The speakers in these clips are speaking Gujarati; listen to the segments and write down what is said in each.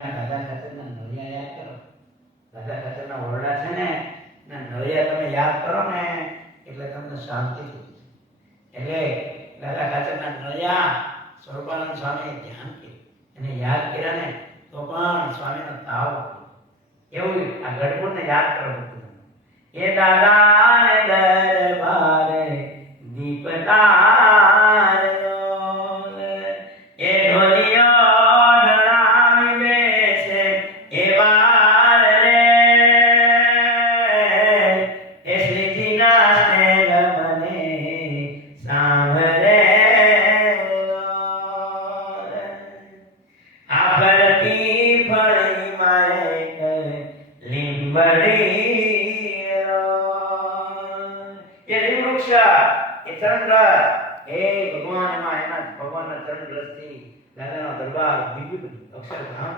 દાદા ખાતરના નળિયા યાદ કરો. દાદા ખાતરના ઓરડા છે ને ના નળિયા તમે યાદ કરો ને એટલે તમને શાંતિ થઈ જશે. એટલે દાદા ખાતરના નળિયા સ્વરૂપાનંદ સ્વામીએ ધ્યાન કર્યું એને યાદ કર્યા ને તો પણ સ્વામીનો તાવ એવું આ ગઢપુરને યાદ કરો. એ દાદાને દરબારે દીપતારનો એ ઢોલિયો ઢળાવી બેસે એ બાર રે એ શ્રીજીના સ્નેહ મને સાંભળે આ ફરતી ફળી માય લીંબડી એ લીંબવૃક્ષ એ ચરણરસ એ ભગવાન એના ભગવાનના ચરણરસથી દાદાનો દરબાર બીજું બધું અક્ષરધામ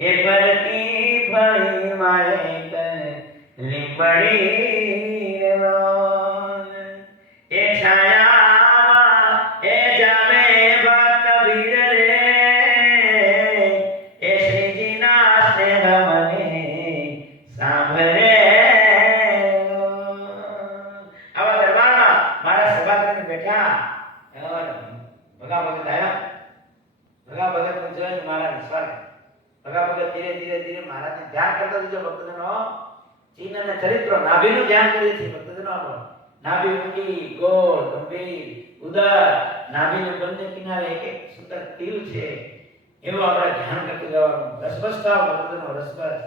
એ ફરતી ફળી માય લીંબડી એ છાયામાં એ જામે ભક્ત ભીડ રે એ શ્રીજીના સ્નેહ મને સાંભળે. આવા દરબારમાં મારા સભાસદ બેઠા ભગા ભગત આવ્યા. ભગા ભગત જોઈને મારા સ્વાગત. ભગા ભગત ધીરે ધીરે ધીરે મહારાજને ધ્યાન કરતા દીધો. ભક્તજનો ચિહ્ન અને ચરિત્રો નાભીનું ધ્યાન કરીએ છીએ. ભક્તજનો નાભી ઊંડી ગોળ ગંભીર ઉદર નાભીને બંને કિનારે એક એક સુંદર તિલ છે એવું આપણે ધ્યાન કરતું જવાનું. રસબસ થાવ ભક્તજનો રસબસ.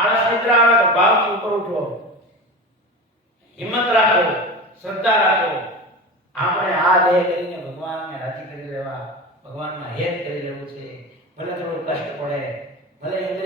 આળસ નિદ્રા આવે તો ભાવથી ઉપર ઉઠો. હિંમત રાખો, શ્રદ્ધા રાખો. આપણે આ દેહ કરીને ભગવાનને રાજી કરી લેવા, ભગવાનમાં હેત કરી લેવું છે. ભલે થોડું કષ્ટ પડે, ભલે ઇન્દ્રિય